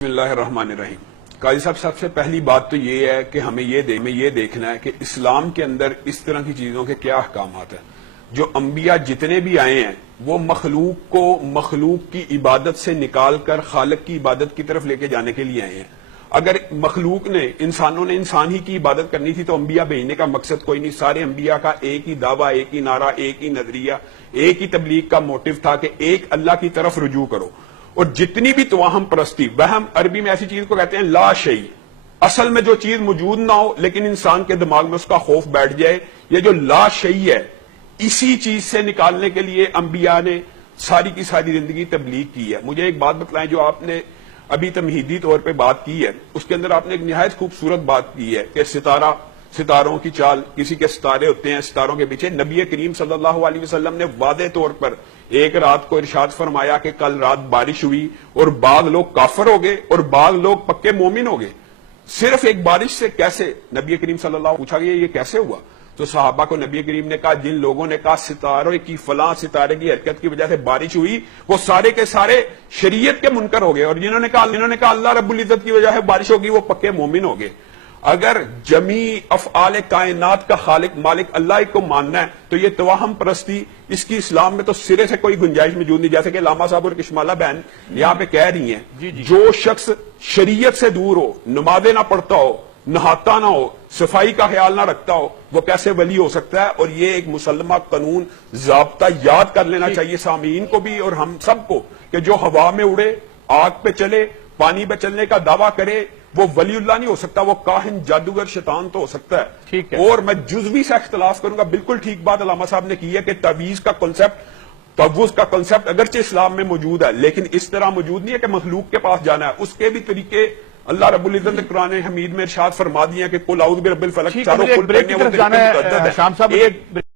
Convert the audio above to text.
بسم اللہ الرحمن الرحیم۔ قاضی صاحب، سب سے پہلی بات تو یہ ہے کہ ہمیں یہ دیکھنا ہے کہ اسلام کے اندر اس طرح کی چیزوں کے کیا احکامات ہیں۔ جو انبیاء جتنے بھی آئے ہیں وہ مخلوق کو مخلوق کی عبادت سے نکال کر خالق کی عبادت کی طرف لے کے جانے کے لیے آئے ہیں۔ اگر مخلوق نے انسانوں نے انسان ہی کی عبادت کرنی تھی تو انبیاء بھیجنے کا مقصد کوئی نہیں۔ سارے انبیاء کا ایک ہی دعویٰ، ایک ہی نعرہ، ایک ہی نظریہ، ایک ہی تبلیغ کا موٹو تھا کہ ایک اللہ کی طرف رجوع کرو۔ اور جتنی بھی توہم پرستی، وہم عربی میں ایسی چیز کو کہتے ہیں لا شیء، اصل میں جو چیز موجود نہ ہو لیکن انسان کے دماغ میں اس کا خوف بیٹھ جائے، یہ جو لا شیء ہے، اسی چیز سے نکالنے کے لیے انبیاء نے ساری کی ساری زندگی تبلیغ کی ہے۔ مجھے ایک بات بتلائیں، جو آپ نے ابھی تمہیدی طور پہ بات کی ہے اس کے اندر آپ نے ایک نہایت خوبصورت بات کی ہے کہ ستاروں کی چال، کسی کے ستارے ہوتے ہیں، ستاروں کے پیچھے نبی کریم صلی اللہ علیہ وسلم نے واضح طور پر ایک رات کو ارشاد فرمایا کہ کل رات بارش ہوئی اور بعض لوگ کافر ہو گئے اور بعض لوگ پکے مومن ہو گئے۔ صرف ایک بارش سے کیسے؟ نبی کریم صلی اللہ علیہ وسلم پوچھا گیا یہ کیسے ہوا؟ تو صحابہ کو نبی کریم نے کہا جن لوگوں نے کہا ستاروں کی فلاں ستارے کی حرکت کی وجہ سے بارش ہوئی، وہ سارے کے سارے شریعت کے منکر ہو گئے، اور جنہوں نے کہا اللہ رب العزت کی وجہ سے بارش ہوگی، وہ پکے مومن ہو گئے۔ اگر جمیع افعال کائنات کا خالق مالک اللہ کو ماننا ہے تو یہ توہم پرستی، اس کی اسلام میں تو سرے سے کوئی گنجائش موجود نہیں۔ جیسے کہ علامہ صاحب اور کشمالہ بہن یہاں پہ کہہ رہی ہیں، جو شخص شریعت سے دور ہو، نمازیں نہ پڑھتا ہو، نہاتا نہ ہو، صفائی کا خیال نہ رکھتا ہو، وہ کیسے ولی ہو سکتا ہے؟ اور یہ ایک مسلمہ قانون ضابطہ یاد کر لینا چاہیے سامعین کو بھی اور ہم سب کو، کہ جو ہوا میں اڑے، آگ پہ چلے، پانی پہ چلنے کا دعویٰ کرے، وہ ولی اللہ نہیں ہو سکتا، وہ کاہن، جادوگر، شیطان تو ہو سکتا ہے۔ اور میں جزوی سے اختلاف کروں گا، بالکل ٹھیک بات علامہ صاحب نے کی ہے کہ تعویذ کا کنسپٹ اگرچہ اسلام میں موجود ہے لیکن اس طرح موجود نہیں ہے کہ مخلوق کے پاس جانا ہے۔ اس کے بھی طریقے اللہ رب العزت نے قرآن حمید میں ارشاد فرما دیا کہ قل اعوذ برب الفلق، چاروں